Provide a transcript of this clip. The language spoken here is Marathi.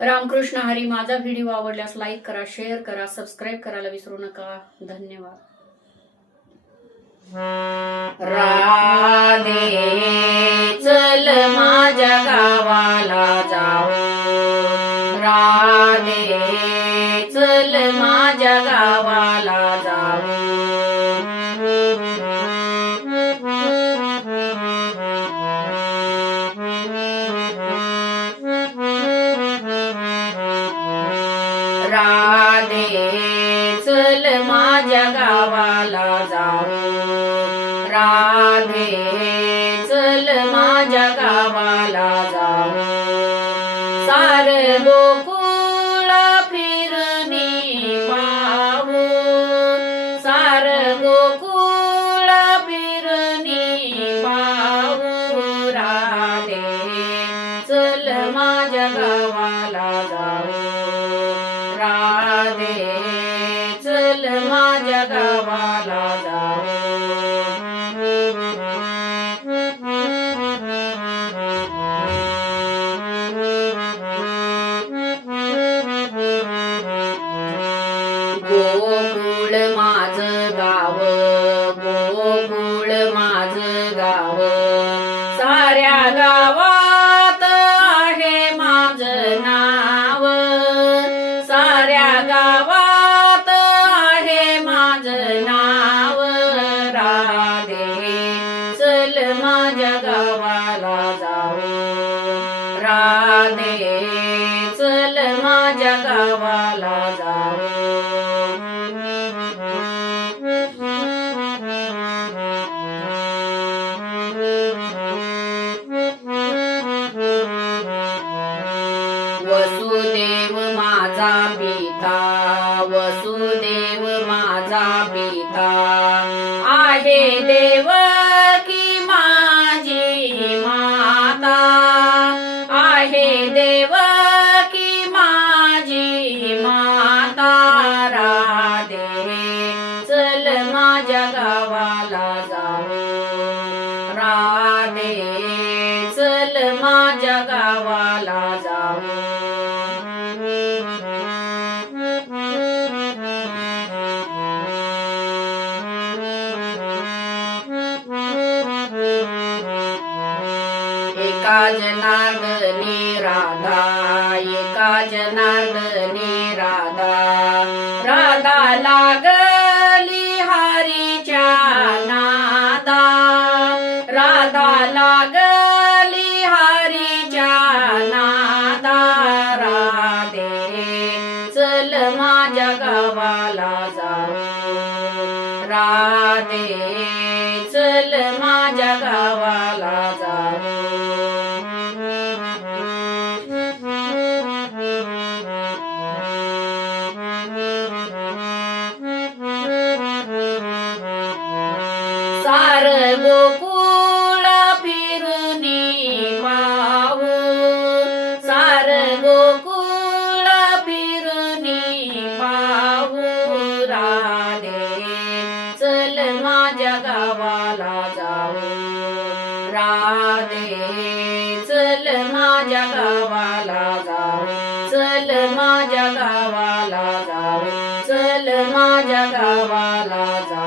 रामकृष्ण हरी. माझा व्हिडिओ आवडल्यास लाईक करा, शेअर करा, सबस्क्राईब करायला विसरू नका. धन्यवाद. राधे चल माझ्या गावाला जाऊ, राधे चल माझ्या गावाला जाऊ. राधे चल माझ्या गावाला जाऊ, राधे चल माझ्या गावाला जाऊ. सार गोकुळ फिरणी पाहू, सार गोकुळ फिरणी पाहू. राधे चल माझ्या गावाला जाऊ, राधे चल माझ्या गावाला जाऊ. गोकुळ माझं गाव, गोकुळ माझं गाव. साऱ्या गावात आहे माझं नाव, साऱ्या गावात आहे माझं नाव. राधे चल माझ्या गावाला जाऊ, राधे चल माझ्या गावाला जाऊ. वसुदेव माझा पिता, वसुदेव माझा पिता. आहे देवकी माझी माता, आहे देवकी माझी माता. राधे चल माझ्या गावाला जाऊ, राधे चल माझ्या गावाला जाऊ. एका जनार्दनी राधा, एका जनार्दनी राधा. राधा लागली हरीच्या नादा, राधा लागली हरीच्या नादा. राधे चल माझ्या गावाला जाऊ, राधे चल माझ्या गावाला जाऊ. सार गोकुळ फिरणी पाहू, सार गोकुळ फिरणी पाहू. राधे चल माझ्या गावाला जाऊ, राधे चल माझ्या गावाला जाऊ. चल माझ्या गावाला जाऊ, चल माझ्या गावाला जाऊ.